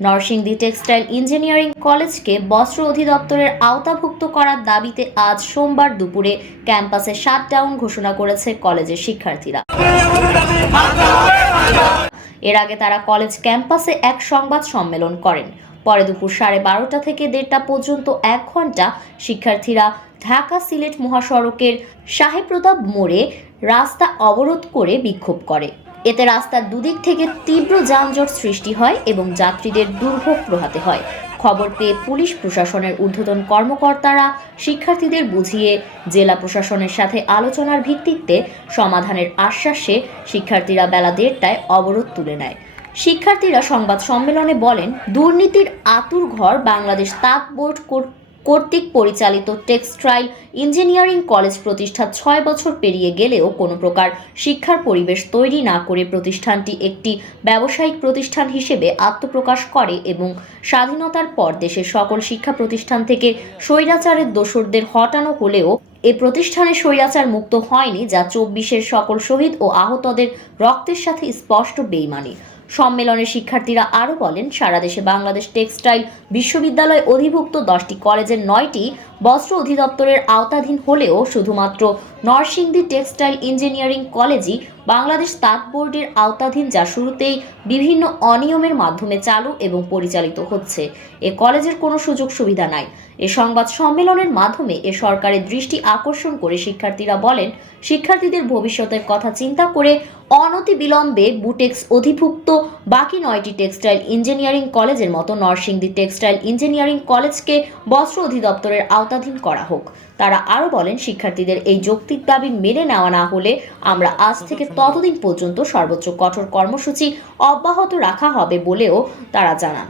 Narsingdi textile engineering কলেজকে বস্ত্র অধিদপ্তরের আওতাভুক্ত করার দাবিতে আজ সোমবার দুপুরে ক্যাম্পাসে শাটডাউন ঘোষণা করেছে কলেজের শিক্ষার্থীরা। এর আগে তারা কলেজ ক্যাম্পাসে এক সংবাদ সম্মেলন করেন। পরে দুপুর 12:30 থেকে 1:30 পর্যন্ত 1 ঘন্টা শিক্ষার্থীরা ঢাকা সিলেট মহাসড়কের সাহেব প্রতাপ মোড়ে রাস্তা অবরোধ করে বিক্ষোভ করে। এতে রাস্তার দুদিক থেকে তীব্র যানজট সৃষ্টি হয় এবং যাত্রীদের দুর্ভোগ পোহাতে হয়। খবর পেয়ে পুলিশ প্রশাসনের ঊর্ধ্বতন কর্মকর্তারা শিক্ষার্থীদের বুঝিয়ে জেলা প্রশাসনের সাথে আলোচনার ভিত্তিতে সমাধানের আশ্বাসে শিক্ষার্থীরা বেলা 1:30টায় অবরোধ তুলে নেয়। শিক্ষার্থীরা সংবাদ সম্মেলনে বলেন, দুর্নীতির আঁতুড়ঘর বাংলাদেশ তাঁত বোর্ড কর্তৃক পরিচালিত টেক্সটাইল ইঞ্জিনিয়ারিং কলেজ প্রতিষ্ঠা 6 বছর পেরিয়ে গেলেও কোনো প্রকার শিক্ষার পরিবেশ তৈরি না করে প্রতিষ্ঠানটি একটি ব্যবসায়িক প্রতিষ্ঠান হিসেবে আত্মপ্রকাশ করে এবং স্বাধীনতার পর দেশের সকল শিক্ষা প্রতিষ্ঠান থেকে স্বৈরাচারের দোসরদের হটানো হলেও এ প্রতিষ্ঠানে স্বৈরাচার মুক্ত হয়নি, যা 24-এর সকল শহীদ ও আহতদের রক্তের সাথে স্পষ্ট বেইমানি। সম্মেলনে শিক্ষার্থীরা আরও বলেন, সারা দেশে বাংলাদেশ টেক্সটাইল বিশ্ববিদ্যালয় অধিভুক্ত 10টি কলেজের 9টি বস্ত্র অধিদপ্তরের আওতাধীন হলেও শুধুমাত্র নরসিংদী টেক্সটাইল ইঞ্জিনিয়ারিং কলেজই বাংলাদেশ তাঁত বোর্ডের আওতাধীন, যা শুরুতেই বিভিন্ন অনিয়মের মাধ্যমে চালু এবং পরিচালিত হচ্ছে। এ কলেজের কোনো সুযোগ সুবিধা নাই। এ সংবাদ সম্মেলনের মাধ্যমে এ সরকারের দৃষ্টি আকর্ষণ করে শিক্ষার্থীরা বলেন, শিক্ষার্থীদের ভবিষ্যতের কথা চিন্তা করে অনতিবিলম্বে বুটেক্স অধিভুক্ত বাকি 9টি টেক্সটাইল ইঞ্জিনিয়ারিং কলেজের মতো নরসিংদী টেক্সটাইল ইঞ্জিনিয়ারিং কলেজকে বস্ত্র অধিদপ্তরের আওতাধীন করা হোক। তারা আরও বলেন, শিক্ষার্থীদের এই যৌক্তিক দাবি মেনে নেওয়া না হলে আমরা আজ থেকে ততদিন পর্যন্ত সর্বোচ্চ কঠোর কর্মসূচি অব্যাহত রাখা হবে বলেও তারা জানান।